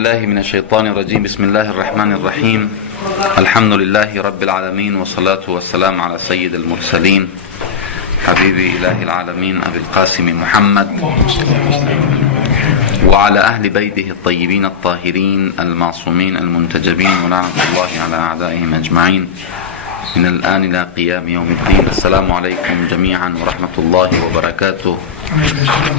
بالله من الشيطان الرجيم بسم الله الرحمن الرحيم الحمد لله رب العالمين والصلاة والسلام على سيد المرسلين حبيبي إله العالمين أبي القاسم محمد وعلى أهل بيته الطيبين الطاهرين المعصومين المنتجبين ولعنة الله على أعدائهم أجمعين من الآن إلى قيام يوم الدين. Assalamu alaikum jami'an wa rahmatullahi wa barakatuh.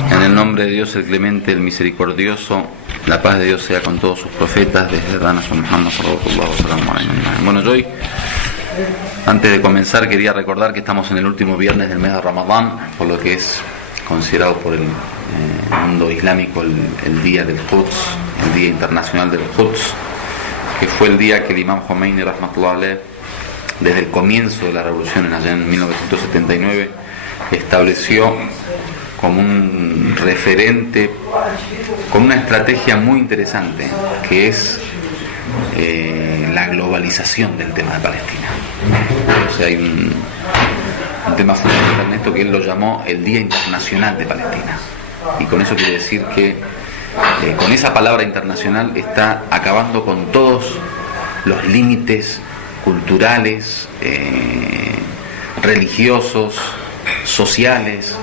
En el nombre de Dios el clemente, el misericordioso, la paz de Dios sea con todos sus profetas, desde Ranas Muhammad sallallahu alaihi wasallam. Bueno, yo hoy, antes de comenzar, quería recordar que estamos en el último viernes del mes de Ramadán, por lo que es considerado por el mundo islámico el día del Quds, el día internacional del Quds, que fue el día que el imam Khomeini rahmatullah alayh, desde el comienzo de la revolución allá en 1979, estableció como un referente, con una estrategia muy interesante, que es la globalización del tema de Palestina. O sea, hay un tema fundamental en esto que él lo llamó el Día Internacional de Palestina. Y con eso quiere decir que con esa palabra internacional está acabando con todos los límites culturales, religiosos, sociales,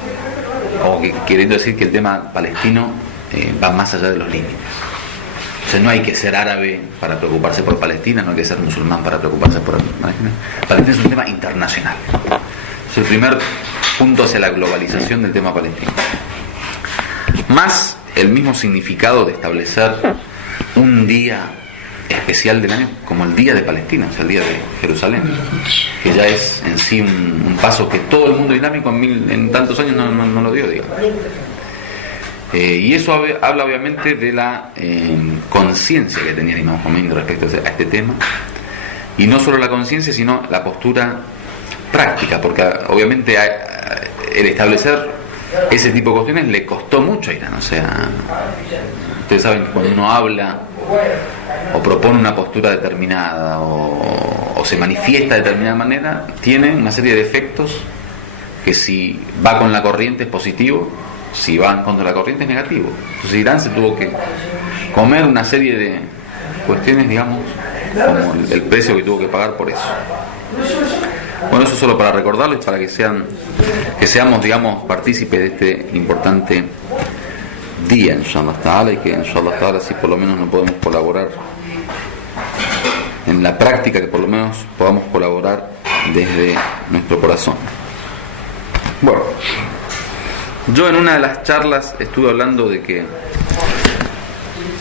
o que, queriendo decir que el tema palestino va más allá de los límites. O sea, no hay que ser árabe para preocuparse por Palestina, no hay que ser musulmán para preocuparse por Palestina. Palestina es un tema internacional. Es el primer punto hacia la globalización del tema palestino. Más el mismo significado de establecer un día especial del año como el Día de Palestina, o sea, el Día de Jerusalén, que ya es en sí un paso que todo el mundo islámico en tantos años no lo dio, digamos. Y eso habla obviamente de la conciencia que tenía el imam Khomeini respecto a este tema, y no solo la conciencia, sino la postura práctica, porque obviamente el establecer ese tipo de cuestiones le costó mucho a Irán. O sea, ustedes saben que cuando uno habla o propone una postura determinada o se manifiesta de determinada manera, tiene una serie de efectos que si va con la corriente es positivo, si va en contra de la corriente es negativo. Entonces Irán se tuvo que comer una serie de cuestiones, digamos, como el precio que tuvo que pagar por eso. Bueno, eso solo para recordarles, para que seamos, digamos, partícipes de este importante día, inshallah ta'ala, y que inshallah ta'ala si por lo menos no podemos colaborar en la práctica, que por lo menos podamos colaborar desde nuestro corazón. Bueno, yo en una de las charlas estuve hablando de que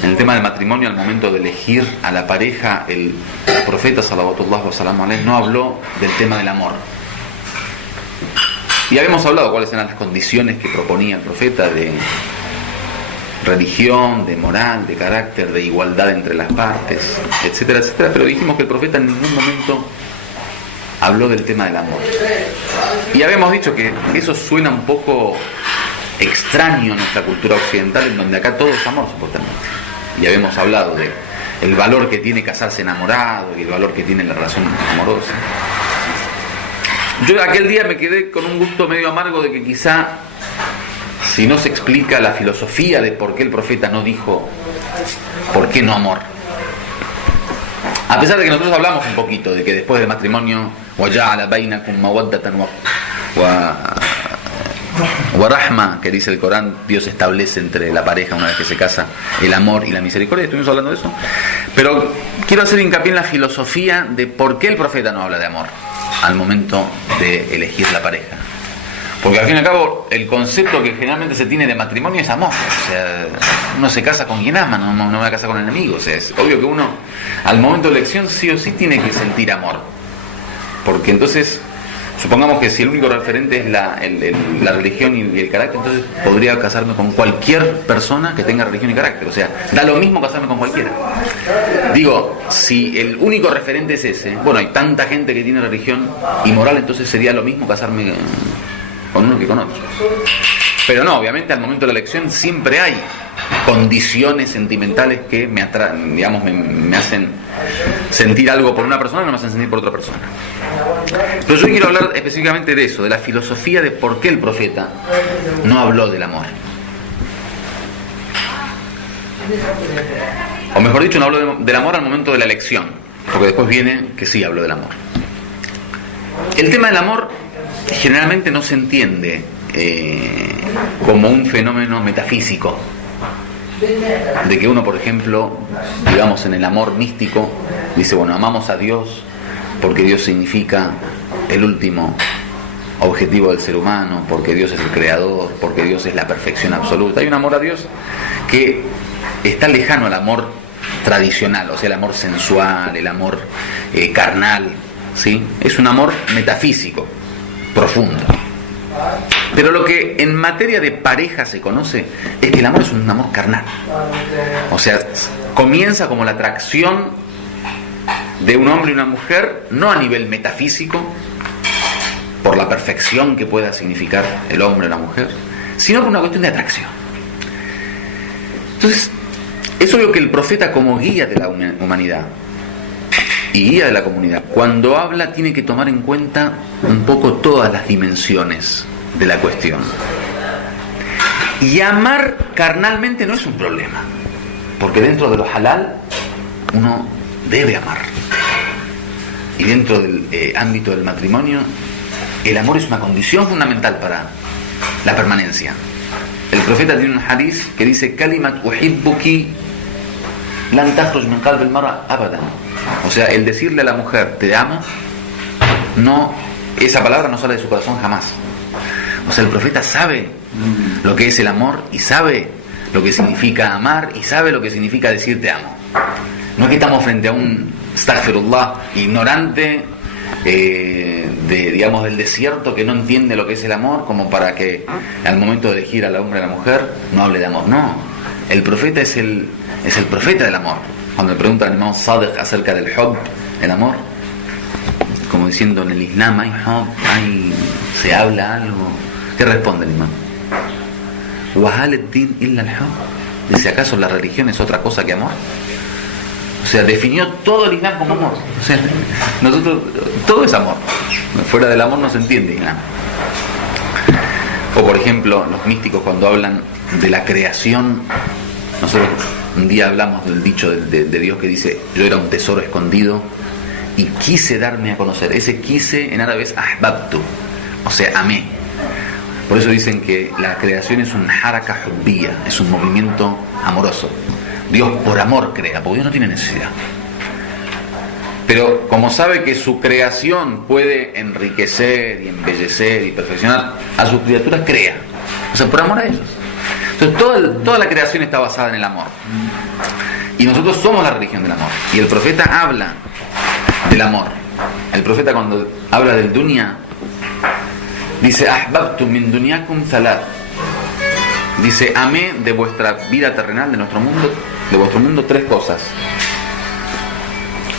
en el tema del matrimonio, al momento de elegir a la pareja, el profeta salawatullah wa salam alayhi no habló del tema del amor. Y habíamos hablado cuáles eran las condiciones que proponía el profeta de religión, de moral, de carácter, de igualdad entre las partes, etcétera, etcétera, pero dijimos que el profeta en ningún momento habló del tema del amor. Y habíamos dicho que eso suena un poco extraño en nuestra cultura occidental, en donde acá todo es amor, supuestamente. Y habíamos hablado de el valor que tiene casarse enamorado y el valor que tiene la relación amorosa. Yo aquel día me quedé con un gusto medio amargo de que quizá, si no se explica la filosofía de por qué el profeta no dijo por qué no amor, a pesar de que nosotros hablamos un poquito de que después del matrimonio وَجَعَلَ بَيْنَكُمْ مَوَدَّةً wa rahma, que dice el Corán, Dios establece entre la pareja una vez que se casa el amor y la misericordia. Estuvimos hablando de eso, pero quiero hacer hincapié en la filosofía de por qué el profeta no habla de amor al momento de elegir la pareja. Porque al fin y al cabo el concepto que generalmente se tiene de matrimonio es amor. O sea, uno se casa con quien ama, no va a casar con el enemigo. O sea, es obvio que uno al momento de elección sí o sí tiene que sentir amor, porque entonces, supongamos que si el único referente es la religión y el carácter, entonces podría casarme con cualquier persona que tenga religión y carácter. O sea, da lo mismo casarme con cualquiera. Digo, si el único referente es ese, bueno, hay tanta gente que tiene religión y moral, entonces sería lo mismo casarme con uno que con otro. Pero no, obviamente al momento de la elección siempre hay condiciones sentimentales que me atraen, digamos, me hacen sentir algo por una persona y no me hacen sentir por otra persona. Pero yo quiero hablar específicamente de eso, de la filosofía de por qué el profeta no habló del amor. O mejor dicho, no hablo del amor al momento de la elección, porque después viene que sí hablo del amor. El tema del amor generalmente no se entiende como un fenómeno metafísico, de que uno, por ejemplo, digamos en el amor místico, dice, bueno, amamos a Dios porque Dios significa el último objetivo del ser humano, porque Dios es el creador, porque Dios es la perfección absoluta. Hay un amor a Dios que está lejano al amor tradicional, o sea, el amor sensual, el amor carnal, ¿sí? Es un amor metafísico, profundo. Pero lo que en materia de pareja se conoce es que el amor es un amor carnal. O sea, comienza como la atracción de un hombre y una mujer, no a nivel metafísico, por la perfección que pueda significar el hombre o la mujer, sino por una cuestión de atracción. Entonces, es obvio que el profeta, como guía de la humanidad y guía de la comunidad, cuando habla tiene que tomar en cuenta un poco todas las dimensiones de la cuestión. Y amar carnalmente no es un problema, porque dentro de lo halal uno debe amar, y dentro del ámbito del matrimonio el amor es una condición fundamental para la permanencia. El profeta tiene un hadith que dice: Kalimat uhibbuki lan takhruj min qalbi al-mar'a abadan. O sea, el decirle a la mujer te amo, no, esa palabra no sale de su corazón jamás. O sea, el profeta sabe lo que es el amor, y sabe lo que significa amar, y sabe lo que significa decir te amo. No es que estamos frente a un astaghfirullah ignorante digamos, del desierto, que no entiende lo que es el amor, como para que al momento de elegir al hombre y a la mujer no hable de amor. No, el profeta es el profeta del amor. Cuando le preguntan al imam Sadiq acerca del hubb, el amor, como diciendo, en el Islam hay hubb, se habla algo. ¿Qué responde el imam? ¿Wahal ad-din illa al-hubb? Dice, ¿acaso la religión es otra cosa que amor? O sea, definió todo el Islam como amor. O sea, nosotros, todo es amor. Fuera del amor no se entiende Islam. O por ejemplo, los místicos cuando hablan de la creación, nosotros un día hablamos del dicho de Dios que dice: yo era un tesoro escondido y quise darme a conocer. Ese quise en árabe es ahbabtu, o sea, amé. Por eso dicen que la creación es un haraka hubbiyya, es un movimiento amoroso. Dios por amor crea, porque Dios no tiene necesidad. Pero como sabe que su creación puede enriquecer y embellecer y perfeccionar a sus criaturas, crea. O sea, por amor a ellos. Entonces toda la creación está basada en el amor. Y nosotros somos la religión del amor. Y el profeta habla del amor. El profeta, cuando habla del dunya, dice: ahbabtu min dunyakum thalath. Dice: amé de vuestra vida terrenal, de vuestro mundo, tres cosas: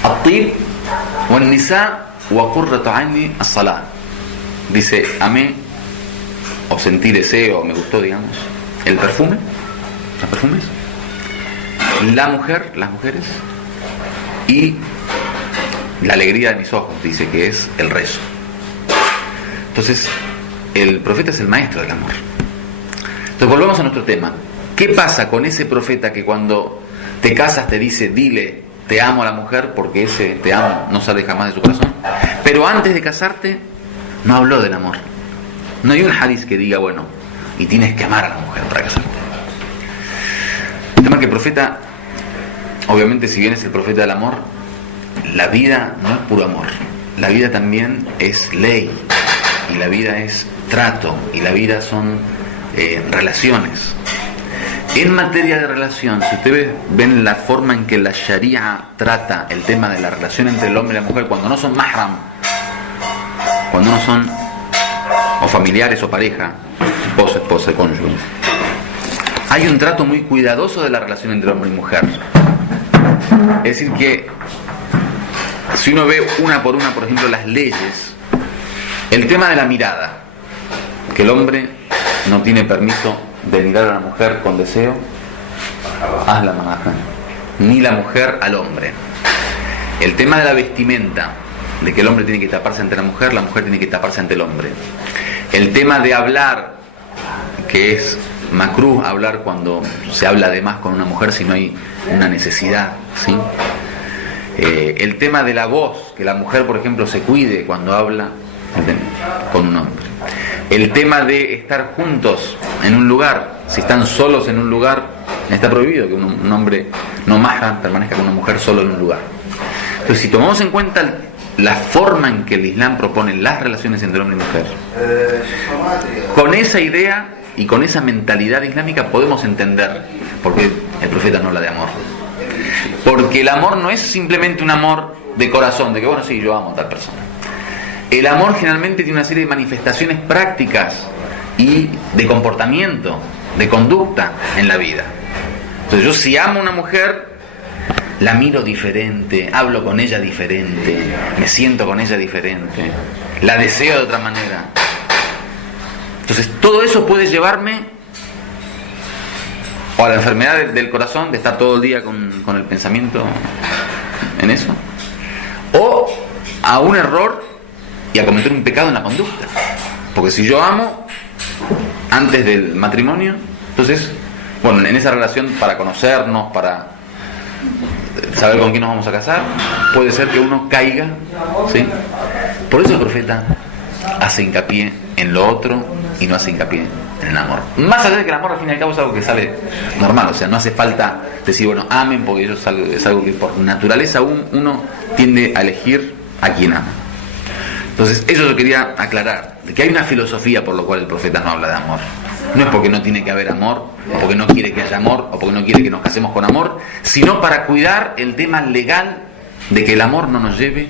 at-tib wan-nisa wa qurratu 'ayni as-salah. Dice: amé, o sentí deseo, o me gustó, digamos, el perfume, los perfumes, la mujer, las mujeres, y la alegría de mis ojos, dice, que es el rezo. Entonces, el profeta es el maestro del amor. Entonces, volvemos a nuestro tema. ¿Qué pasa con ese profeta que cuando te casas te dice: dile te amo a la mujer, porque ese te amo no sale jamás de su corazón? Pero antes de casarte no habló del amor. No hay un hadith que diga, bueno, y tienes que amar a la mujer para casarte. El tema es que el profeta, obviamente, si bien es el profeta del amor, la vida no es puro amor. La vida también es ley, y la vida es trato, y la vida son relaciones. En materia de relación, si ustedes ven la forma en que la Sharia trata el tema de la relación entre el hombre y la mujer, cuando no son mahram, cuando no son o familiares o pareja, esposa, cónyuge, hay un trato muy cuidadoso de la relación entre hombre y mujer. Es decir que si uno ve una por una, por ejemplo, las leyes, el tema de la mirada, que el hombre no tiene permiso de mirar a la mujer con deseo, hazla manaja, ni la mujer al hombre. El tema de la vestimenta, de que el hombre tiene que taparse ante la mujer tiene que taparse ante el hombre. El tema de hablar, que es makruh hablar cuando se habla de más con una mujer si no hay una necesidad, ¿sí? El tema de la voz, que la mujer, por ejemplo, se cuide cuando habla con un hombre. El tema de estar juntos en un lugar, si están solos en un lugar, está prohibido que un hombre no mahram permanezca con una mujer solo en un lugar. Entonces, si tomamos en cuenta la forma en que el Islam propone las relaciones entre hombre y mujer, con esa idea y con esa mentalidad islámica podemos entender por qué el profeta no habla de amor. Porque el amor no es simplemente un amor de corazón, de que bueno, sí, yo amo a tal persona. El amor generalmente tiene una serie de manifestaciones prácticas y de comportamiento, de conducta en la vida. Entonces yo, si amo a una mujer, la miro diferente, hablo con ella diferente, me siento con ella diferente, la deseo de otra manera. Entonces todo eso puede llevarme o a la enfermedad del corazón, de estar todo el día con el pensamiento en eso, o a un error y a cometer un pecado en la conducta. Porque si yo amo antes del matrimonio, entonces, bueno, en esa relación, para conocernos, para saber con quién nos vamos a casar, puede ser que uno caiga, ¿sí? Por eso el profeta hace hincapié en lo otro y no hace hincapié en el amor. Más allá de que el amor al fin y al cabo es algo que sale normal, o sea, no hace falta decir, bueno, amen, porque eso es algo que por naturaleza uno tiende a elegir a quien ama. Entonces, eso yo quería aclarar, de que hay una filosofía por lo cual el profeta no habla de amor. No es porque no tiene que haber amor, o porque no quiere que haya amor, o porque no quiere que nos casemos con amor, sino para cuidar el tema legal de que el amor no nos lleve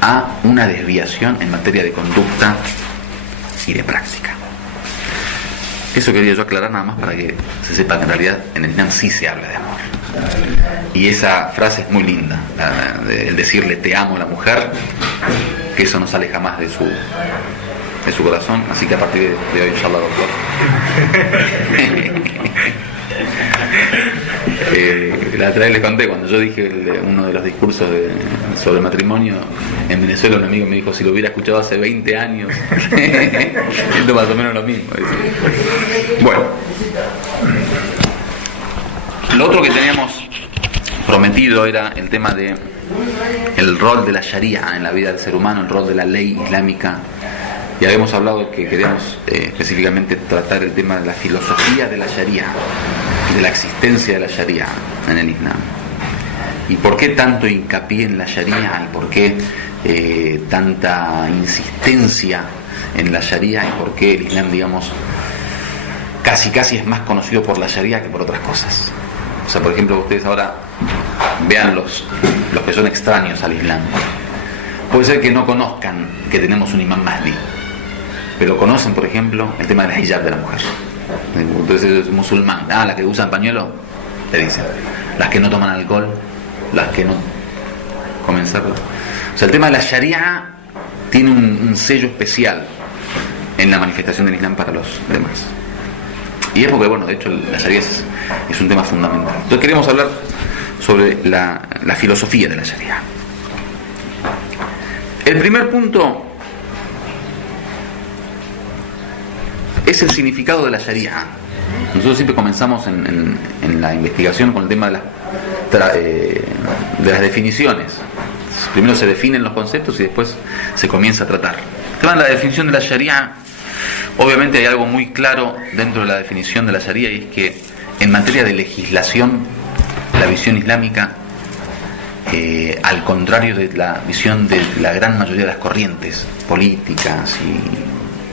a una desviación en materia de conducta y de práctica. Eso quería yo aclarar nada más para que se sepa que en realidad en el Islam sí se habla de amor. Y esa frase es muy linda, el decirle te amo a la mujer, que eso no sale jamás de su corazón, así que a partir de hoy, inshallah, doctor. La otra vez les conté, cuando yo dije uno de los discursos sobre matrimonio en Venezuela, un amigo me dijo, si lo hubiera escuchado hace 20 años, siento más o menos lo mismo. Bueno, lo otro que teníamos prometido era el tema de el rol de la Sharia en la vida del ser humano, el rol de la ley islámica. Ya habíamos hablado que queríamos específicamente tratar el tema de la filosofía de la Sharia, de la existencia de la Sharia en el Islam. ¿Y por qué tanto hincapié en la Sharia? ¿Y por qué tanta insistencia en la Sharia? ¿Y por qué el Islam, digamos, casi es más conocido por la Sharia que por otras cosas? O sea, por ejemplo, ustedes ahora vean los que son extraños al Islam. Puede ser que no conozcan que tenemos un imán Mahdi, pero conocen, por ejemplo, el tema del hijab de la mujer. Entonces es musulmán. Las que usan pañuelo, te dicen. Las que no toman alcohol, las que no comen cerdo. O sea, el tema de la Sharia tiene un sello especial en la manifestación del Islam para los demás. Y es porque, bueno, de hecho la Sharia es un tema fundamental. Entonces queremos hablar sobre la filosofía de la Sharia. El primer punto es el significado de la Sharia. Nosotros siempre comenzamos en la investigación con el tema de las definiciones. Primero se definen los conceptos y después se comienza a tratar. El tema de la definición de la Sharia, obviamente hay algo muy claro dentro de la definición de la Sharia, y es que en materia de legislación, la visión islámica, al contrario de la visión de la gran mayoría de las corrientes políticas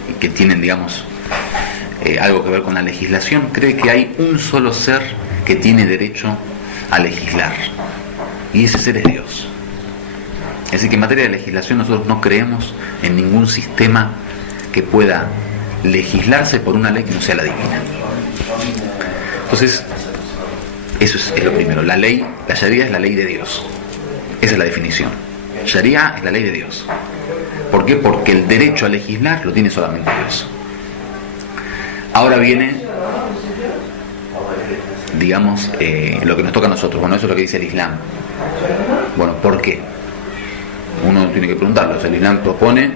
y que tienen, digamos, algo que ver con la legislación, cree que hay un solo ser que tiene derecho a legislar, y ese ser es Dios. Es decir, que en materia de legislación nosotros no creemos en ningún sistema que pueda legislarse por una ley que no sea la divina. Entonces, eso es lo primero. La ley, la Sharia es la ley de Dios. Esa es la definición. Sharia es la ley de Dios. ¿Por qué? Porque el derecho a legislar lo tiene solamente Dios. Ahora viene, digamos, lo que nos toca a nosotros. Bueno, eso es lo que dice el Islam. Bueno, ¿por qué? Uno tiene que preguntarlo. O sea, el Islam propone,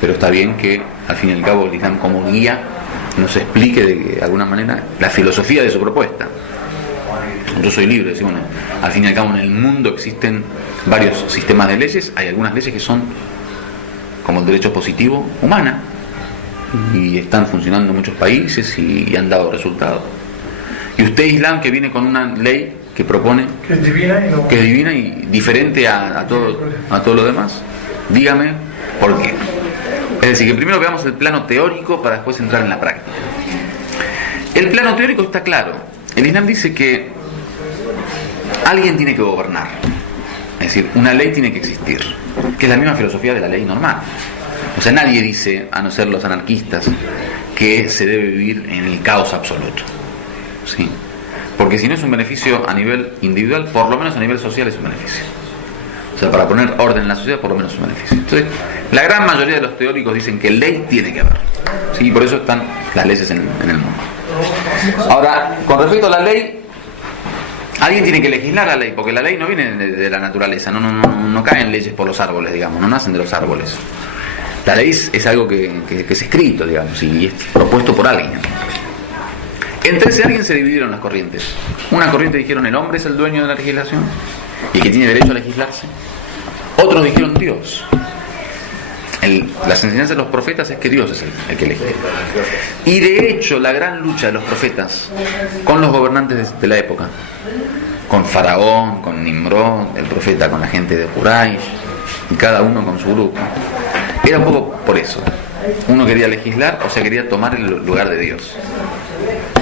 pero está bien que al fin y al cabo el Islam como guía nos explique de alguna manera la filosofía de su propuesta. yo soy libre, decir, bueno, al fin y al cabo en el mundo existen varios sistemas de leyes, hay algunas leyes que son como el derecho positivo humana y están funcionando en muchos países y han dado resultados. Y usted, Islam, que viene con una ley que propone que es divina y diferente a todo lo demás, dígame por qué. Es decir, que primero veamos el plano teórico para después entrar en la práctica. El plano teórico está claro. El Islam dice que alguien tiene que gobernar, es decir, una ley tiene que existir, que es la misma filosofía de la ley normal. O sea, nadie dice, a no ser los anarquistas, que se debe vivir en el caos absoluto, ¿sí? Porque si no es un beneficio a nivel individual, por lo menos a nivel social es un beneficio. O sea, para poner orden en la sociedad, por lo menos es un beneficio. Entonces, la gran mayoría de los teóricos dicen que ley tiene que haber, ¿sí? Y por eso están las leyes en el mundo. Ahora, con respecto a la ley, alguien tiene que legislar la ley, porque la ley no viene de la naturaleza, no caen leyes por los árboles, digamos, no nacen de los árboles. La ley es algo que es escrito, digamos, y es propuesto por alguien. Entre ese alguien se dividieron las corrientes. Una corriente dijeron el hombre es el dueño de la legislación y que tiene derecho a legislarse. Otros dijeron Dios. Las enseñanzas de los profetas es que Dios es el que elige. Y de hecho la gran lucha de los profetas con los gobernantes de la época, con Faraón, con Nimrod, el profeta con la gente de Quraysh, y cada uno con su grupo, era un poco por eso. Uno quería legislar, o sea, quería tomar el lugar de Dios,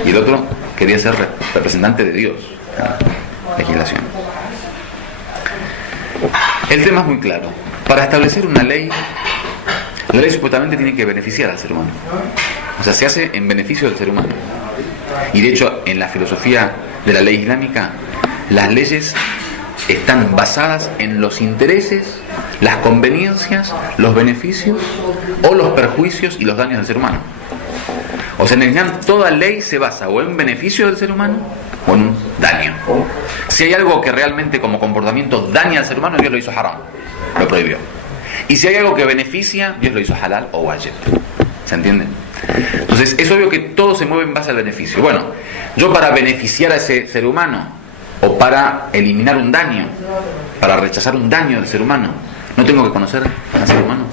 y el otro quería ser representante de Dios en la legislación. El tema es muy claro. Para establecer una ley, la ley supuestamente tiene que beneficiar al ser humano. O sea, se hace en beneficio del ser humano. Y de hecho, en la filosofía de la ley islámica, las leyes están basadas en los intereses, las conveniencias, los beneficios o los perjuicios y los daños del ser humano. O sea, en el Islam toda ley se basa o en beneficio del ser humano o en un daño. Si hay algo que realmente como comportamiento daña al ser humano, Dios lo hizo haram, lo prohibió. Y si hay algo que beneficia, Dios lo hizo halal o wajib. ¿Se entiende? Entonces es obvio que todo se mueve en base al beneficio. Bueno, yo para beneficiar a ese ser humano o para eliminar un daño, para rechazar un daño del ser humano, no tengo que conocer al ser humano,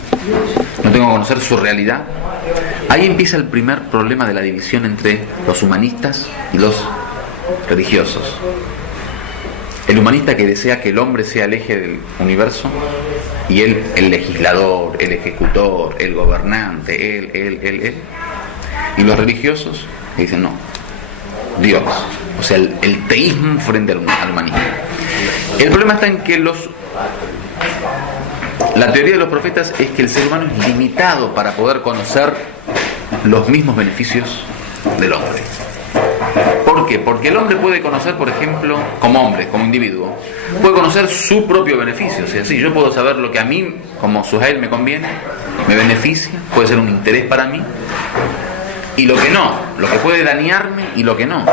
no tengo que conocer su realidad. Ahí empieza el primer problema de la división entre los humanistas y los religiosos. El humanista que desea que el hombre sea el eje del universo y él el legislador, el ejecutor, el gobernante, él. Y los religiosos que dicen no, Dios. O sea, el teísmo frente al humanismo. El problema está en que la teoría de los profetas es que el ser humano es limitado para poder conocer los mismos beneficios del hombre. ¿Por qué? Porque el hombre puede conocer, por ejemplo, como hombre, como individuo, puede conocer su propio beneficio. O sea, sí, yo puedo saber lo que a mí, como Suhail, me conviene, me beneficia, puede ser un interés para mí, y lo que no, lo que puede dañarme y lo que no.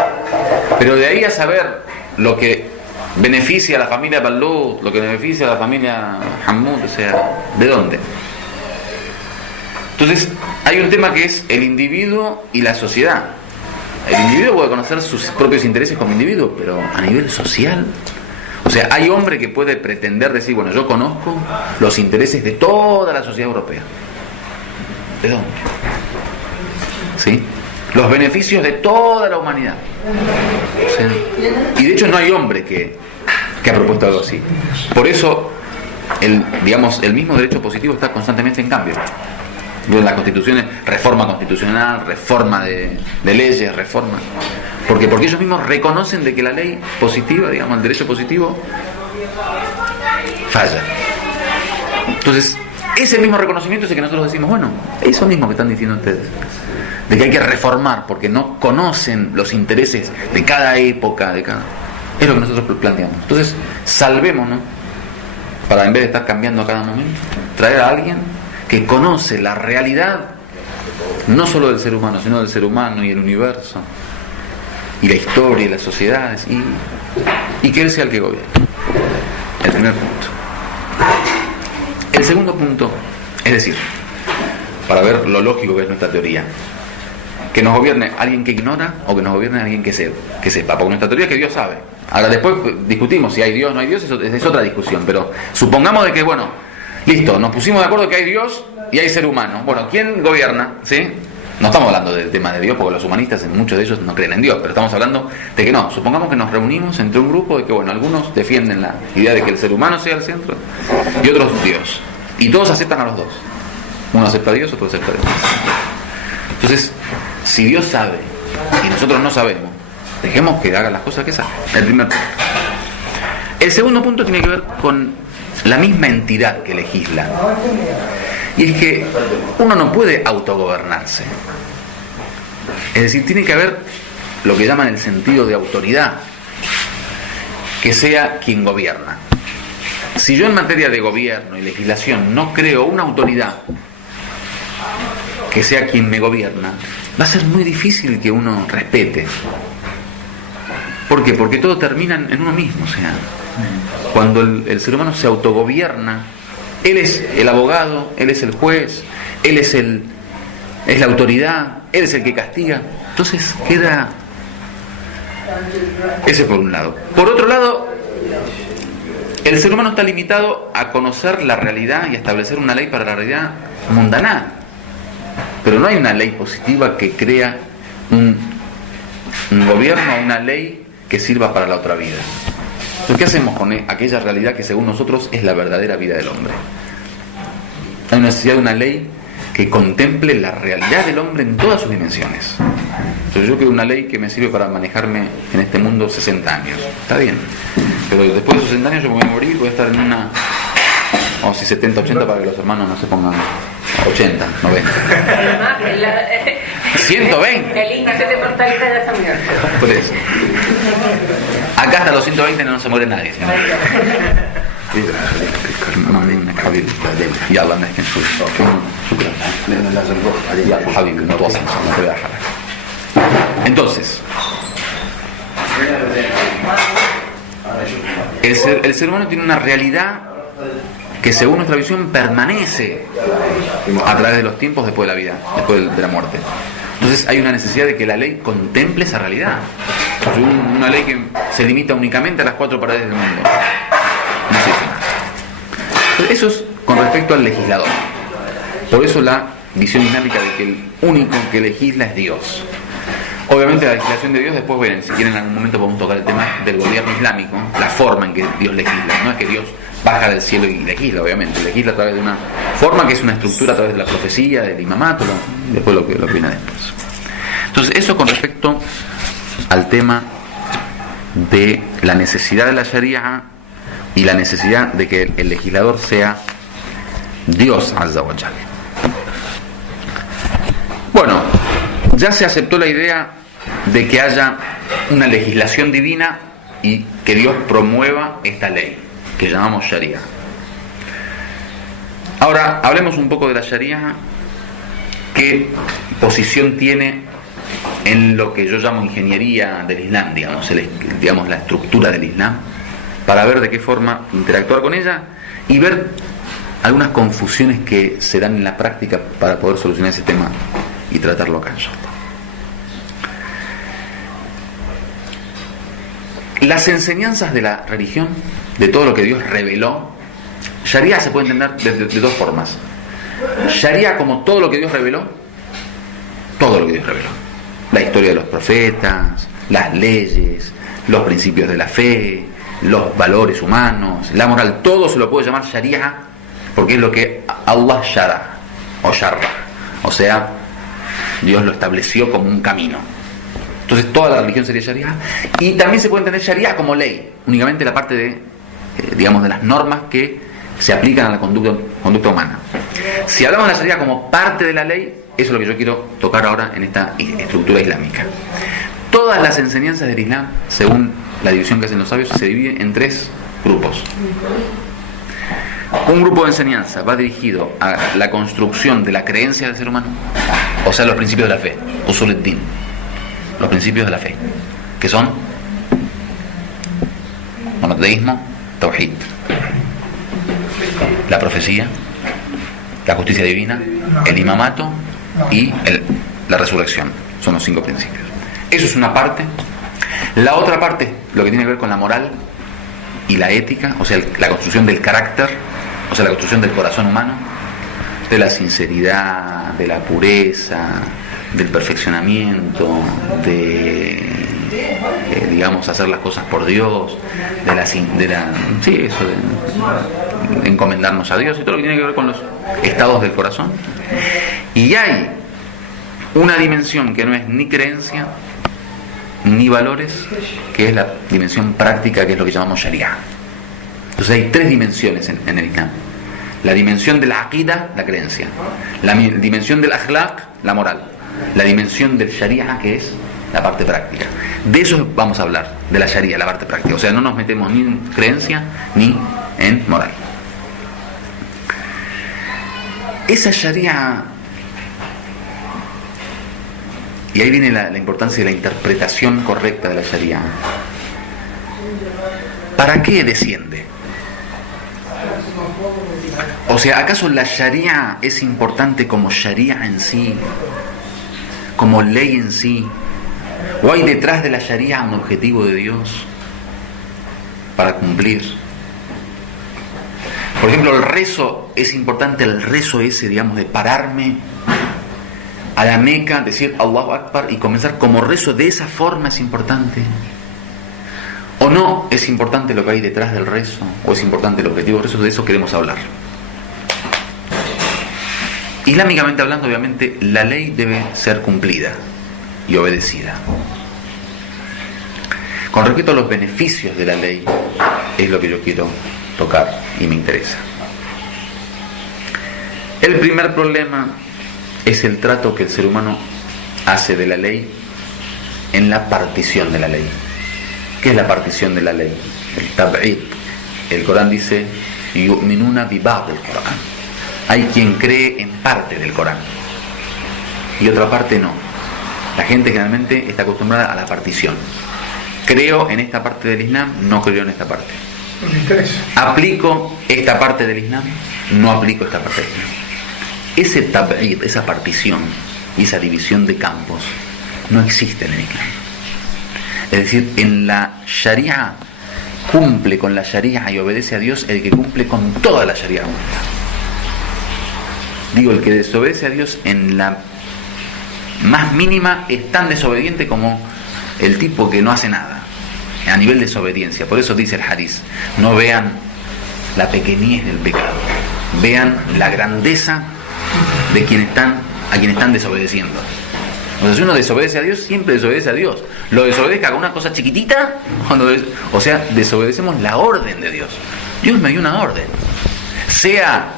Pero de ahí a saber lo que beneficia a la familia Balud, lo que beneficia a la familia Hammud, o sea, ¿de dónde? Entonces, hay un tema que es el individuo y la sociedad. El individuo puede conocer sus propios intereses como individuo, pero a nivel social, o sea, hay hombre que puede pretender decir, bueno, yo conozco los intereses de toda la sociedad europea. ¿De dónde? ¿Sí? Los beneficios de toda la humanidad. O sea, y de hecho no hay hombre que ha propuesto algo así. Por eso, el mismo derecho positivo está constantemente en cambio. En las constituciones, reforma constitucional, reforma de leyes, reforma. Porque ellos mismos reconocen de que la ley positiva, digamos, el derecho positivo, falla. Entonces, ese mismo reconocimiento es el que nosotros decimos, bueno, eso mismo que están diciendo ustedes, de que hay que reformar porque no conocen los intereses de cada época, es lo que nosotros planteamos. Entonces, salvémonos para, en vez de estar cambiando a cada momento, traer a alguien que conoce la realidad no solo del ser humano, sino del ser humano y el universo y la historia y las sociedades, y que él sea el que gobierne. El primer punto. El segundo punto, es decir, para ver lo lógico que es nuestra teoría, que nos gobierne alguien que ignora o que nos gobierne alguien que sepa, porque nuestra teoría es que Dios sabe. Ahora después discutimos si hay Dios o no hay Dios, eso es otra discusión, pero supongamos de que, bueno, listo, nos pusimos de acuerdo que hay Dios y hay ser humano. Bueno, ¿quién gobierna? ¿Sí? No estamos hablando del tema de Dios, porque los humanistas, muchos de ellos no creen en Dios, pero estamos hablando de que no, supongamos que nos reunimos entre un grupo de que, bueno, algunos defienden la idea de que el ser humano sea el centro y otros Dios, y todos aceptan a los dos. Uno acepta a Dios, otro acepta a Dios. Entonces, si Dios sabe y nosotros no sabemos, dejemos que hagan las cosas que saben. El primer punto. El segundo punto tiene que ver con la misma entidad que legisla, y es que uno no puede autogobernarse. Es decir, tiene que haber lo que llaman el sentido de autoridad, que sea quien gobierna. Si yo en materia de gobierno y legislación no creo una autoridad que sea quien me gobierna, va a ser muy difícil que uno respete. ¿Por qué? Porque todo termina en uno mismo. O sea, cuando el ser humano se autogobierna, él es el abogado, él es el juez, él es la autoridad, él es el que castiga. Entonces queda ese por un lado. Por otro lado, el ser humano está limitado a conocer la realidad y a establecer una ley para la realidad mundana, pero no hay una ley positiva que crea un gobierno o una ley que sirva para la otra vida. Entonces, ¿qué hacemos con aquella realidad que según nosotros es la verdadera vida del hombre? Hay una necesidad de una ley que contemple la realidad del hombre en todas sus dimensiones. Entonces yo quiero una ley que me sirve para manejarme en este mundo 60 años. Está bien, pero después de esos 60 años yo me voy a morir, voy a estar en una, vamos a decir 70, 80 para que los hermanos no se pongan 80, 90. 120. El índice de mortalidad de esa mierda. Por eso. Acá hasta los 120 no se muere nadie. يلا نحكي نشوف شكرا يلا حبيبي نتواصل ما تبقى حالك. Entonces, el ser humano tiene una realidad que según nuestra visión permanece a través de los tiempos después de la vida, después de la muerte. Entonces hay una necesidad de que la ley contemple esa realidad. Una ley que se limita únicamente a las 4 paredes del mundo. No sirve. Eso es con respecto al legislador. Por eso la visión dinámica de que el único que legisla es Dios. Obviamente la legislación de Dios, después, bueno, si quieren en algún momento podemos tocar el tema del gobierno islámico, la forma en que Dios legisla. No es que Dios baja del cielo y legisla, obviamente, legisla a través de una forma que es una estructura a través de la profecía, del imamato, después lo que viene después. Entonces, eso con respecto al tema de la necesidad de la Sharia y la necesidad de que el legislador sea Dios Azza wa Jal. Bueno, ya se aceptó la idea de que haya una legislación divina y que Dios promueva esta ley que llamamos Sharia. Ahora hablemos un poco de la Sharia. ¿Qué posición tiene en lo que yo llamo ingeniería del Islam, digamos la estructura del Islam, para ver de qué forma interactuar con ella y ver algunas confusiones que se dan en la práctica para poder solucionar ese tema y tratarlo acá? Las enseñanzas de la religión, de todo lo que Dios reveló, Sharia se puede entender de dos formas. Sharia como todo lo que Dios reveló, todo lo que Dios reveló. La historia de los profetas, las leyes, los principios de la fe, los valores humanos, la moral, todo se lo puede llamar Sharia porque es lo que Allah shara o sharra, o sea, Dios lo estableció como un camino. Entonces toda la religión sería Sharia. Y también se puede entender Sharia como ley, únicamente la parte de, de las normas que se aplican a la conducta humana. Si hablamos de la Sharia como parte de la ley, eso es lo que yo quiero tocar ahora en esta estructura islámica. Todas las enseñanzas del Islam, según la división que hacen los sabios, se dividen en 3 grupos. Un grupo de enseñanza va dirigido a la construcción de la creencia del ser humano, o sea, los principios de la fe, usul ad-din, los principios de la fe, que son monoteísmo, tawhid, la profecía, la justicia divina, el imamato y la resurrección. Son los 5 principios. Eso es una parte. La otra parte, lo que tiene que ver con la moral y la ética, o sea, la construcción del carácter, o sea, la construcción del corazón humano, de la sinceridad, de la pureza, del perfeccionamiento, de digamos, hacer las cosas por Dios, de encomendarnos a Dios y todo lo que tiene que ver con los estados del corazón. Y hay una dimensión que no es ni creencia ni valores, que es la dimensión práctica, que es lo que llamamos Sharia. Entonces hay 3 dimensiones en el Islam: la dimensión de la aqida, la creencia; la dimensión del akhlaq, la moral; la dimensión del Sharia, que es la parte práctica. De eso vamos a hablar, de la Sharia, la parte práctica. O sea, no nos metemos ni en creencia ni en moral. Esa Sharia, y ahí viene la importancia de la interpretación correcta de la Sharia. ¿Para qué desciende? O sea, ¿acaso la Sharia es importante como Sharia en sí, como ley en sí? ¿O hay detrás de la Sharia un objetivo de Dios para cumplir? Por ejemplo, el rezo, es importante el rezo ese, digamos, de pararme a la Meca, decir Allahu Akbar y comenzar como rezo de esa forma, es importante. ¿O no es importante lo que hay detrás del rezo? ¿O es importante el objetivo del rezo? De eso queremos hablar. Islámicamente hablando, obviamente, la ley debe ser cumplida y obedecida. Con respecto a los beneficios de la ley, es lo que yo quiero tocar y me interesa. El primer problema es el trato que el ser humano hace de la ley en la partición de la ley. ¿Qué es la partición de la ley? El tab'id. El Corán dice yu'minuna bi ba'd al-Corán. Hay quien cree en parte del Corán y otra parte no. La gente generalmente está acostumbrada a la partición. Creo en esta parte del Islam, no creo en esta parte. Aplico esta parte del Islam, no aplico esta parte del Islam. Ese tab'id, esa partición y esa división de campos no existe en el Islam. Es decir, en la Sharia cumple con la Sharia y obedece a Dios el que cumple con toda la Sharia. Digo, el que desobedece a Dios en la más mínima es tan desobediente como el tipo que no hace nada a nivel de desobediencia. Por eso dice el hadith: no vean la pequeñez del pecado, vean la grandeza de a quien están desobedeciendo. O sea, si uno desobedece a Dios, siempre desobedece a Dios. Lo desobedezca con una cosa chiquitita, o sea, desobedecemos la orden de Dios. Dios me dio una orden, sea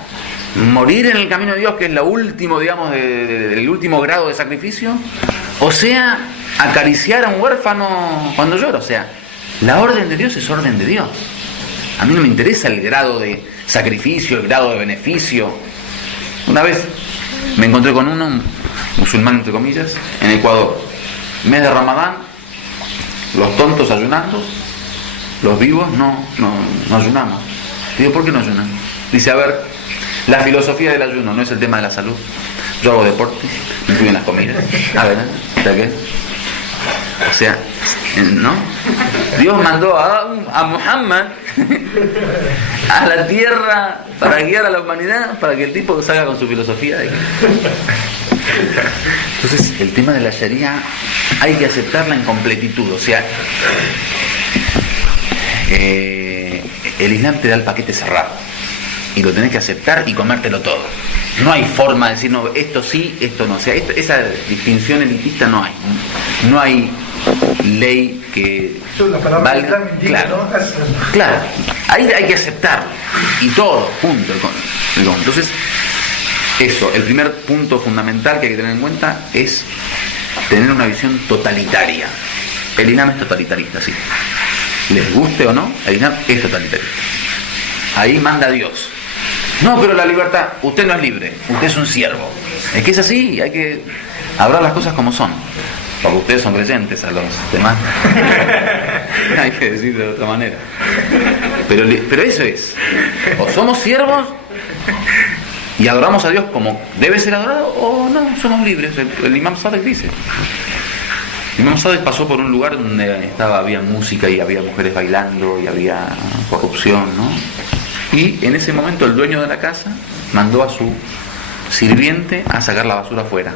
morir en el camino de Dios, que es lo último, digamos, el último grado de sacrificio, o sea, acariciar a un huérfano cuando llora. O sea, la orden de Dios es orden de Dios. A mí no me interesa el grado de sacrificio, el grado de beneficio. Una vez me encontré con un musulmán, entre comillas, en Ecuador. Mes de Ramadán, los tontos ayunando, los vivos no ayunamos. Digo, ¿por qué no ayunan? Dice, a ver, la filosofía del ayuno no es el tema de la salud. Yo hago deporte, me incluyen las comidas. A ver, ¿de qué? O sea, ¿no? Dios mandó a Muhammad a la tierra para guiar a la humanidad, para que el tipo salga con su filosofía. Entonces, el tema de la Sharia hay que aceptarla en completitud. O sea, el Islam te da el paquete cerrado y lo tenés que aceptar y comértelo todo. No hay forma de decir, no, esto sí, esto no. O sea, esa distinción elitista no hay. No hay ley que valga. Claro, claro. Ahí hay que aceptarlo. Y todo, punto. Entonces, eso, el primer punto fundamental que hay que tener en cuenta es tener una visión totalitaria. El Islam es totalitarista, sí. Les guste o no, el Islam es totalitarista. Ahí manda Dios. No, pero la libertad, usted no es libre, usted es un siervo. Es que es así, hay que hablar las cosas como son. Porque ustedes son creyentes, a los demás hay que decir de otra manera. Pero eso es. O somos siervos y adoramos a Dios como debe ser adorado, o no, somos libres. El Imam Sadek dice. El Imam Sadek pasó por un lugar donde había música y había mujeres bailando y había corrupción, ¿no? Y en ese momento el dueño de la casa mandó a su sirviente a sacar la basura afuera.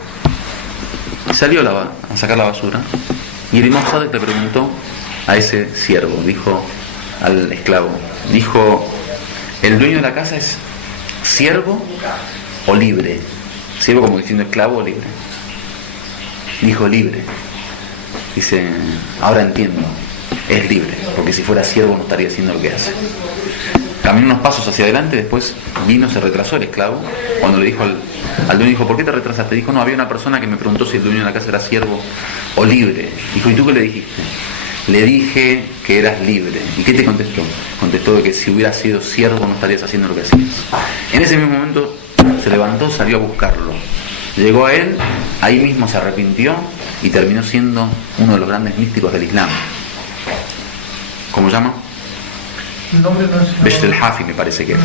Y salió a sacar la basura, y el Imam Sadek le preguntó a ese siervo, dijo al esclavo, dijo: ¿el dueño de la casa es siervo o libre? Siervo como diciendo esclavo o libre. Dijo libre. Dice: ahora entiendo, es libre, porque si fuera siervo no estaría haciendo lo que hace. Caminó unos pasos hacia adelante, después vino, se retrasó el esclavo. Cuando le dijo al dueño, dijo: ¿por qué te retrasaste? Dijo: no, había una persona que me preguntó si el dueño de la casa era siervo o libre. Dijo: ¿y tú qué le dijiste? Le dije que eras libre. ¿Y qué te contestó? Contestó de que si hubieras sido siervo no estarías haciendo lo que hacías. En ese mismo momento se levantó, salió a buscarlo. Llegó a él, ahí mismo se arrepintió y terminó siendo uno de los grandes místicos del Islam. ¿Cómo se llama? Bishr al-Hafi, me parece que era.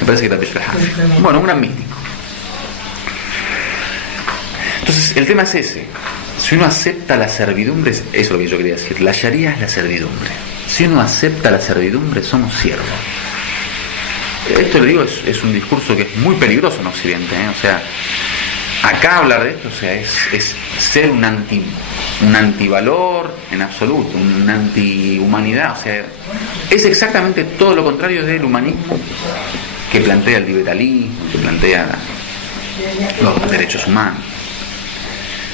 Me parece que era Bishr al-Hafi. Bueno, un gran místico. Entonces, el tema es ese. Si uno acepta la servidumbre, eso es lo que yo quería decir. La Sharia es la servidumbre. Si uno acepta la servidumbre, somos siervos. Esto, le digo, es un discurso que es muy peligroso en Occidente, ¿eh? O sea, acá hablar de esto, o sea, es ser un antivalor en absoluto, un antihumanidad. O sea, es exactamente todo lo contrario del humanismo que plantea el liberalismo, que plantea los derechos humanos.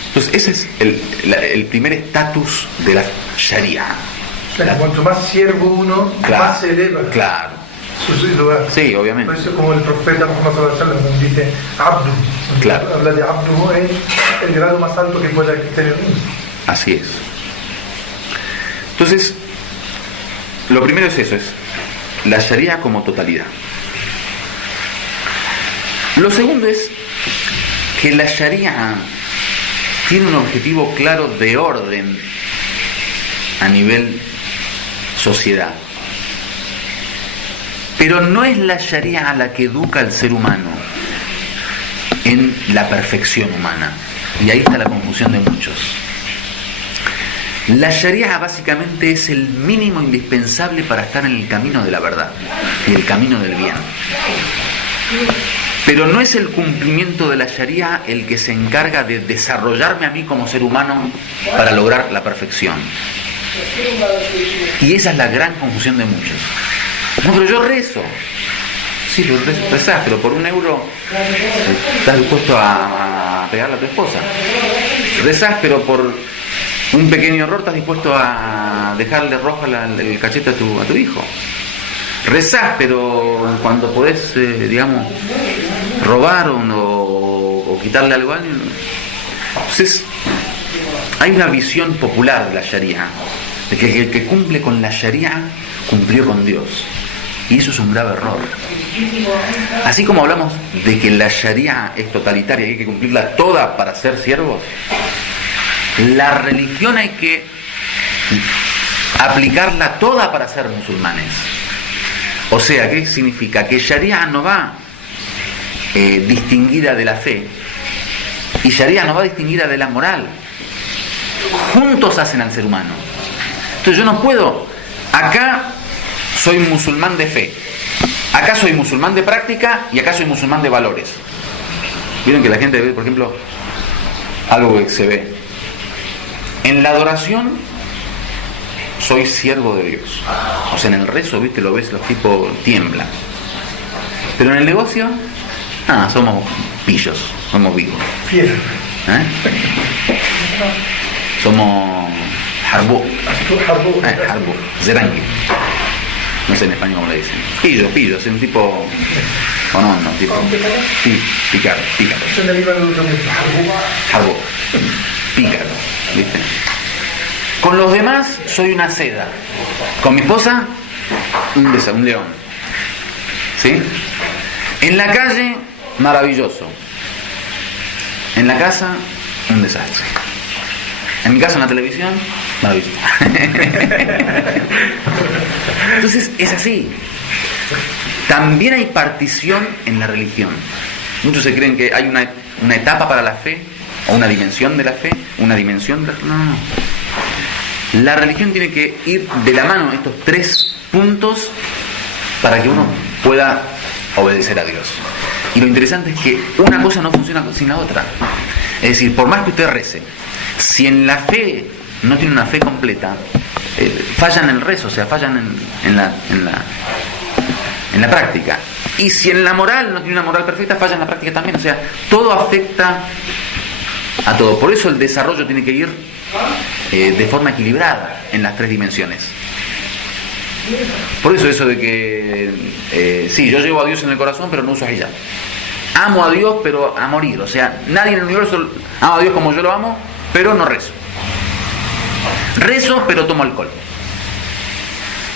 Entonces ese es el primer estatus de la Sharia. O sea, cuanto más siervo uno, claro, más se eleva. Claro. Su lugar. Sí, obviamente. Por eso, como el profeta Muhammad sallallahu alaihi wasallam dice Abdu. Claro. Habla de Abdu, es el grado más alto que pueda tener uno. Así es. Entonces, lo primero es eso, es la Sharia como totalidad. Lo segundo es que la Sharia tiene un objetivo claro de orden a nivel sociedad. Pero no es la Sharia la que educa al ser humano en la perfección humana. Y ahí está la confusión de muchos. La Sharia básicamente es el mínimo indispensable para estar en el camino de la verdad y el camino del bien. Pero no es el cumplimiento de la Sharia el que se encarga de desarrollarme a mí como ser humano para lograr la perfección. Y esa es la gran confusión de muchos. No, pero yo rezo. Sí, pero rezás, pero por €1 estás dispuesto a pegarle a tu esposa. Rezás, pero por un pequeño error estás dispuesto a dejarle rojo el cachete a tu hijo. Rezás, pero cuando podés, digamos, robar o quitarle algo a alguien. Entonces, hay una visión popular de la Sharia, de que el que cumple con la Sharia cumplió con Dios. Y eso es un grave error. Así como hablamos de que la Sharia es totalitaria y hay que cumplirla toda para ser siervos, la religión hay que aplicarla toda para ser musulmanes. O sea, ¿qué significa? Que Sharia no va distinguida de la fe y Sharia no va distinguida de la moral. Juntos hacen al ser humano. Entonces yo no puedo, acá soy musulmán de fe, acá soy musulmán de práctica y acá soy musulmán de valores. Vieron que la gente ve, por ejemplo, algo que se ve en la adoración, soy siervo de Dios. O sea, en el rezo, viste, lo ves, los tipos tiemblan. Pero en el negocio, somos pillos, somos vivos. Somos harbú, zerangui. No sé en español cómo le dicen. Pillo, es un tipo. O no, tipo. Pícaro. Harbú. Pícaro, ¿viste? Con los demás soy una seda. Con mi esposa, un león. ¿Sí? En la calle, maravilloso. En la casa, un desastre. En mi caso, en la televisión, maravilloso. Entonces, es así. También hay partición en la religión. Muchos se creen que hay una etapa para la fe, o una dimensión de la fe, una dimensión de la fe. No. La religión tiene que ir de la mano estos 3 puntos para que uno pueda obedecer a Dios. Y lo interesante es que una cosa no funciona sin la otra. Es decir, por más que usted rece, si en la fe no tiene una fe completa, falla en el rezo, o sea, fallan en la práctica. Y si en la moral no tiene una moral perfecta, falla en la práctica también. O sea, todo afecta a todo. Por eso el desarrollo tiene que ir de forma equilibrada en las 3 dimensiones. Por eso de que sí, yo llevo a Dios en el corazón, pero no uso hijab. Amo a Dios, pero a morir. O sea, nadie en el universo ama a Dios como yo lo amo, pero no rezo. Rezo, pero tomo alcohol.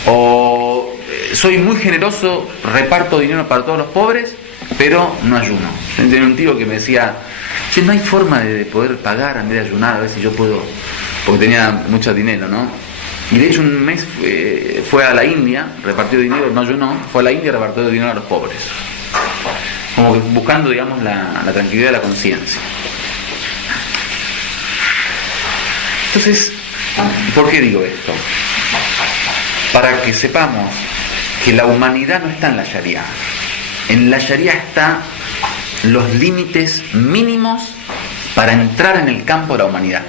O soy muy generoso, reparto dinero para todos los pobres, pero no ayuno. Tenía un tío que me decía, no hay forma de poder pagar en vez de ayunar, a ver si yo puedo, porque tenía mucho dinero, ¿no? Y de hecho un mes fue a la India, repartió dinero, no ayunó, fue a la India y repartió dinero a los pobres. Como que buscando, digamos, la tranquilidad de la conciencia. Entonces, ¿por qué digo esto? Para que sepamos que la humanidad no está en la Sharia. En la Sharia están los límites mínimos para entrar en el campo de la humanidad.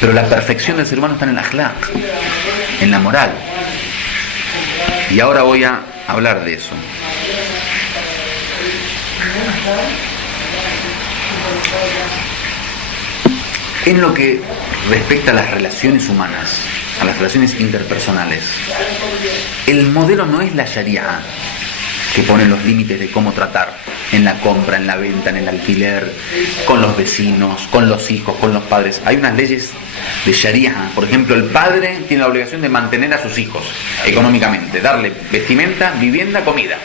Pero la perfección del ser humano está en el akhlaq, en la moral. Y ahora voy a hablar de eso. En lo que respecta a las relaciones humanas, a las relaciones interpersonales, el modelo no es la Sharia, que pone los límites de cómo tratar en la compra, en la venta, en el alquiler, con los vecinos, con los hijos, con los padres. Hay unas leyes de Sharia. Por ejemplo, el padre tiene la obligación de mantener a sus hijos económicamente, darle vestimenta, vivienda, comida.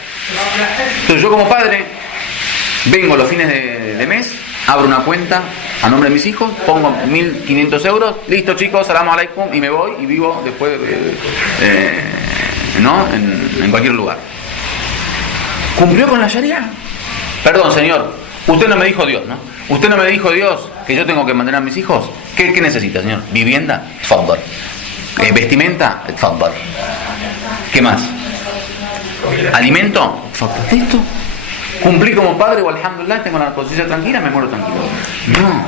Entonces yo como padre vengo los fines de mes, abro una cuenta a nombre de mis hijos, pongo 1.500 euros, listo chicos, salam alaikum, y me voy y vivo después ¿no? en cualquier lugar. ¿Cumplió con la Sharia? Perdón, señor, usted no me dijo Dios, ¿no? Usted no me dijo Dios que yo tengo que mantener a mis hijos. ¿Qué necesita, señor? ¿Vivienda? Tfaddal. ¿Vestimenta? Tfaddal. ¿Qué más? ¿Alimento? Tfaddal. ¿Esto? ¿Cumplí como padre o alhamdulillah, tengo la conciencia tranquila, me muero tranquilo? No.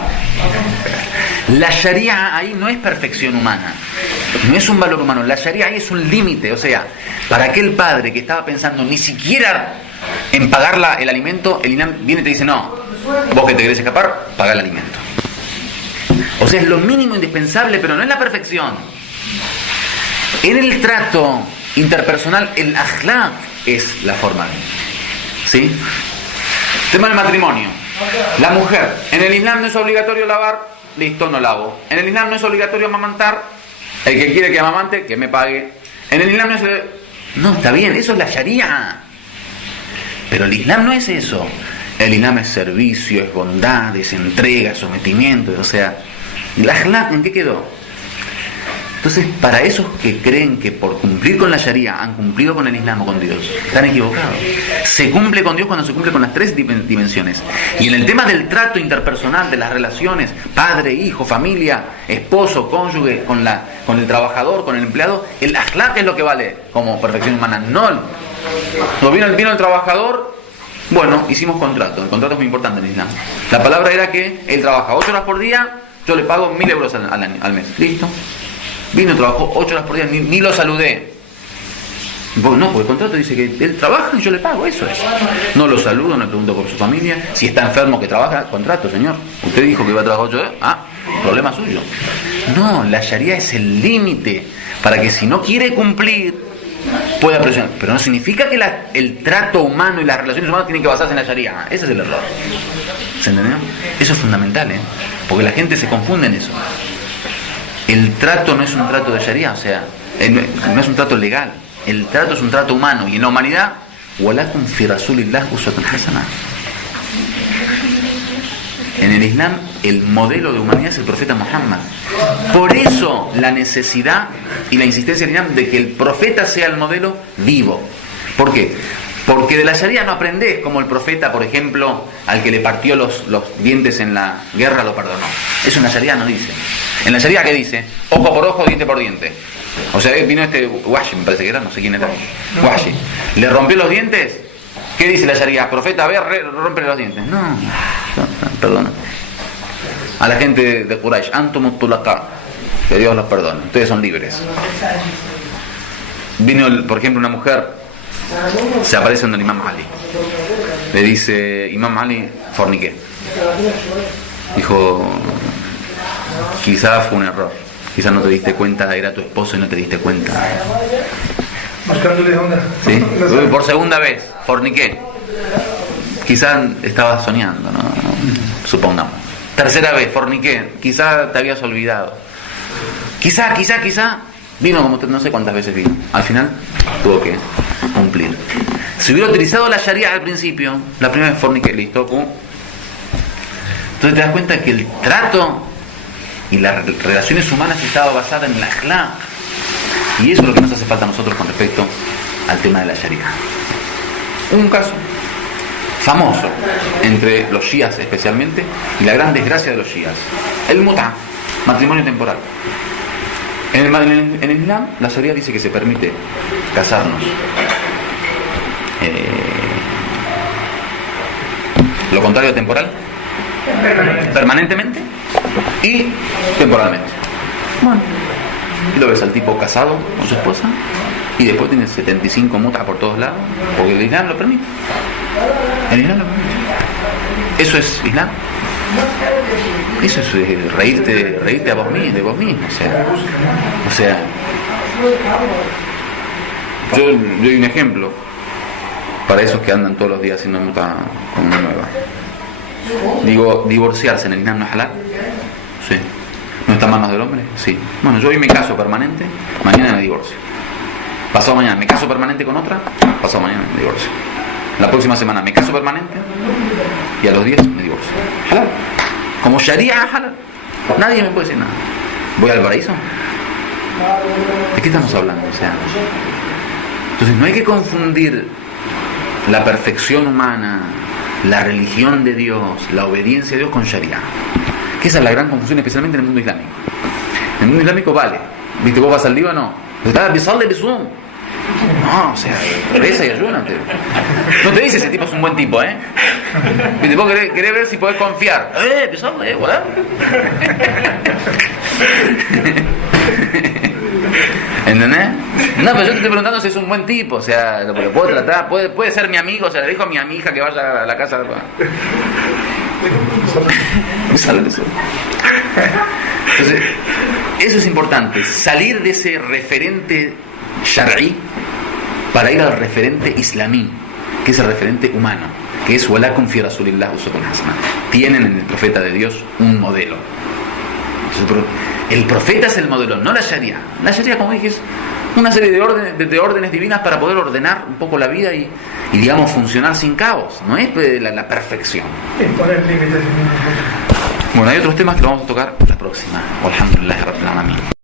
La Sharia ahí no es perfección humana, no es un valor humano. La Sharia ahí es un límite. O sea, para aquel padre que estaba pensando ni siquiera en pagar el alimento, el INAM viene y te dice, no, vos que te querés escapar, paga el alimento. O sea, es lo mínimo indispensable, pero no es la perfección. En el trato interpersonal, el akhlaq es la forma. ¿Sí? Tema del matrimonio. La mujer, en el Islam no es obligatorio lavar, listo, no lavo. En el Islam no es obligatorio amamantar, el que quiere que amamante, que me pague. En el Islam no es... No, está bien, eso es la Sharia. Pero el Islam no es eso. El Islam es servicio, es bondad, es entrega, es sometimiento. O sea, ¿el akhlaq en qué quedó? Entonces, para esos que creen que por cumplir con la Sharia han cumplido con el Islam o con Dios, están equivocados. Se cumple con Dios cuando se cumple con las 3 dimensiones. Y en el tema del trato interpersonal, de las relaciones, padre, hijo, familia, esposo, cónyuge, con el trabajador, con el empleado, el akhlaq es lo que vale como perfección humana. No, vino el trabajador, bueno, hicimos contrato. El contrato es muy importante en el Islam. La palabra era que él trabaja 8 horas por día, yo le pago 1.000 euros al mes. Listo. Vino, trabajó 8 horas por día, ni lo saludé. No, porque el contrato dice que él trabaja y yo le pago, eso es. No lo saludo, no le pregunto por su familia. Si está enfermo que trabaja, contrato, señor. Usted dijo que iba a trabajar 8 horas, problema suyo. No, la Sharia es el límite para que si no quiere cumplir, pueda presionar. Pero no significa que el trato humano y las relaciones humanas tienen que basarse en la Sharia. Ese es el error. ¿Se entendió? Eso es fundamental, porque la gente se confunde en eso. El trato no es un trato de Sharia, o sea, no es un trato legal. El trato es un trato humano. Y en la humanidad, وَلَكُمْ فِي رَسُولِ اللَّهِ أُسْوَةٌ حَسَنَةٌ. En el Islam, el modelo de humanidad es el profeta Muhammad. Por eso la necesidad y la insistencia del Islam de que el profeta sea el modelo vivo. ¿Por qué? Porque de la Sharia no aprendés como el profeta, por ejemplo, al que le partió los dientes en la guerra lo perdonó. Eso en la Sharia no dice. En la Sharia, ¿qué dice? Ojo por ojo, diente por diente. O sea, vino este Washi, me parece que era, no sé quién era. Washi. ¿Le rompió los dientes? ¿Qué dice la Sharia? Profeta, a ver, rómpele los dientes. No, perdona. A la gente de Quraysh, Antum tulaqá, que Dios los perdone, ustedes son libres. Vino, por ejemplo, una mujer, se aparece en el Imam Ali, le dice, Imam Ali, forniqué. Dijo, quizá fue un error, quizá no te diste cuenta, era tu esposo y no te diste cuenta. Buscándole onda. ¿Sí? Por segunda vez, forniqué. Quizá estabas soñando, ¿no? Supongamos. Tercera vez, forniqué. Quizá te habías olvidado. Quizá. Vino como no sé cuántas veces vino. Al final tuvo que cumplir. Si hubiera utilizado la Sharia al principio, la primera vez forniqué, listo. Entonces te das cuenta que el trato y las relaciones humanas estaba basada en la akhlaq. Y eso es lo que nos hace falta a nosotros con respecto al tema de la Sharia. Un caso famoso entre los shias especialmente, y la gran desgracia de los shias: el mut'a, matrimonio temporal. En el Islam, la Sharia dice que se permite casarnos lo contrario de temporal, permanentemente y temporalmente. Bueno, y lo ves al tipo casado con su esposa y después tiene 75 mutas por todos lados, porque el Islam lo permite. El Islam lo permite. ¿Eso es Islam? Eso es reírte a vos mismo, de vos mismo. O sea, yo doy un ejemplo para esos que andan todos los días haciendo muta con una nueva. Digo, divorciarse en el Islam no es halal. Sí. ¿No está en manos del hombre? Sí. Bueno, yo hoy me caso permanente, mañana me divorcio. Pasado mañana me caso permanente con otra, pasado mañana me divorcio. La próxima semana me caso permanente y a los 10 me divorcio. Halal. Como Sharia halal. Nadie me puede decir nada. ¿Voy al paraíso? ¿De qué estamos hablando? O sea, entonces no hay que confundir la perfección humana, la religión de Dios, la obediencia a Dios con Sharia. Que esa es la gran confusión, especialmente en el mundo islámico. En el mundo islámico vale. ¿Viste? Vos vas al Líbano, no, o sea, reza y ayuna. No te dice ese tipo es un buen tipo, ¿eh? ¿Viste? Vos querés ver si podés confiar. ¿Verdad? ¿Entendés? No, pero yo te estoy preguntando si es un buen tipo, o sea, lo puedo tratar, puede ser mi amigo, o sea, le dijo a mi hija que vaya a la casa. Entonces, eso es importante, salir de ese referente shar'i para ir al referente islamí, que es el referente humano, que es walakum fi rasulillah uswatun hasana. Tienen en el profeta de Dios un modelo. El profeta es el modelo, no la Sharia. La Sharia, como dije, es una serie de órdenes divinas para poder ordenar un poco la vida y digamos, funcionar sin caos. No es la perfección. Poner límites. Bueno, hay otros temas que lo vamos a tocar la próxima. Alhamdulillah Rabbil Alamin.